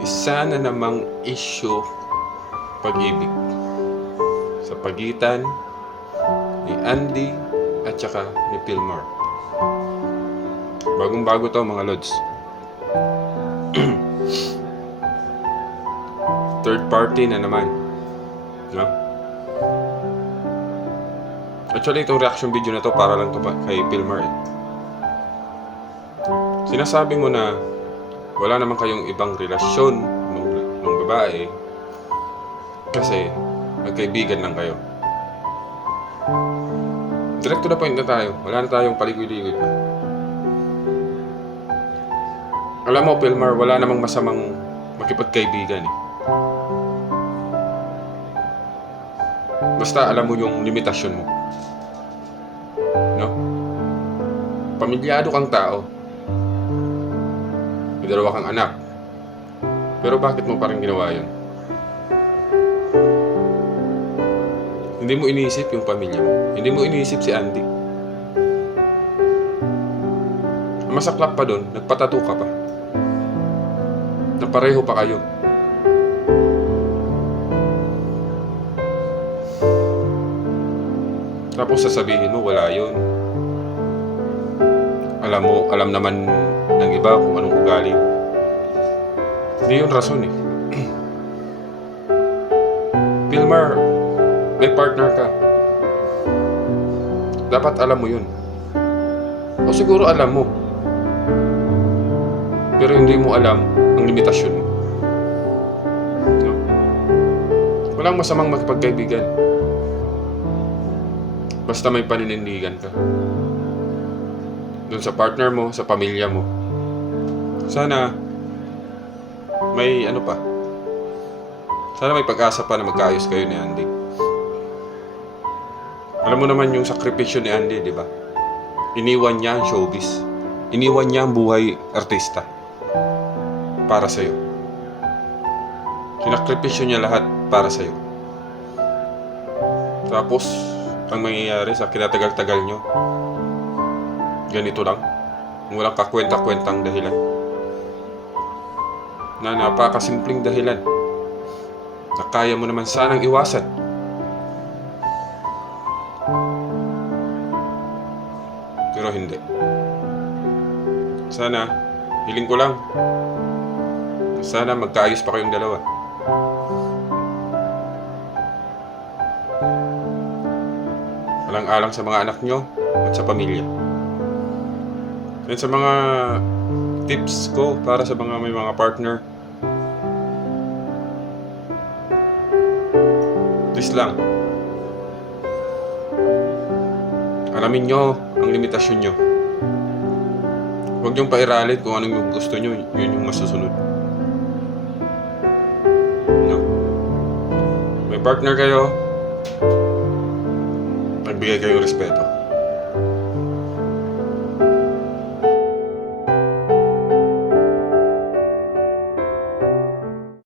Isa na namang issue pag-ibig sa pagitan ni Andy at saka ni Pilmar. Bagong bago to mga lods. Third party na naman. No? Actually, itong reaction video na to para lang to pa kay Pilmar eh. Sinasabi mo na wala naman kayong ibang relasyon nung, nung babae kasi magkaibigan lang kayo. Direct to the point na tayo. Wala na tayong paligoy-ligoy pa. Alam mo, Pilmar, wala namang masamang makipagkaibigan eh. Basta alam mo yung limitasyon mo. No? Pamilyado kang tao. Dalawa kang anak. Pero bakit mo parang ginawa yun? Hindi mo iniisip yung pamilya mo. Hindi mo iniisip si Andy. Masaklap pa doon, nagpatato ka pa. Na pareho pa kayo. Tapos sasabihin mo, wala yun. Alam mo, alam naman ng iba kung anong ugali. Hindi yun rason eh. Pilmar, may partner ka. Dapat alam mo yun. O siguro alam mo. Pero hindi mo alam ang limitasyon mo. No? Walang masamang makipagkaibigan. Basta may paninindigan ka. Doon sa partner mo, sa pamilya mo. Sana may ano pa. Sana may pag-asa pa na magkaayos kayo ni Andy. Alam mo naman yung sakripisyo ni Andy, di ba? Iniwan niya ang showbiz. Iniwan niya ang buhay artista. Para sa'yo. Sinakripisyo niya lahat para sa'yo. Tapos, ang mangyayari sa kinatagal-tagal nyo, ganito lang. Walang kakwenta-kwentang dahilan. Na napakasimpleng dahilan. Na kaya mo naman sanang iwasan. Pero hindi. Sana, hiling ko lang. Sana magkaayos pa kayong dalawa. Alang-alang sa mga anak nyo at sa pamilya. At sa mga tips ko para sa mga may mga partner. This lang. Alamin nyo ang limitasyon nyo. Huwag niyong pairalit kung anong yung gusto nyo, yun yung masusunod. No? May partner kayo, magbigay kayong respeto.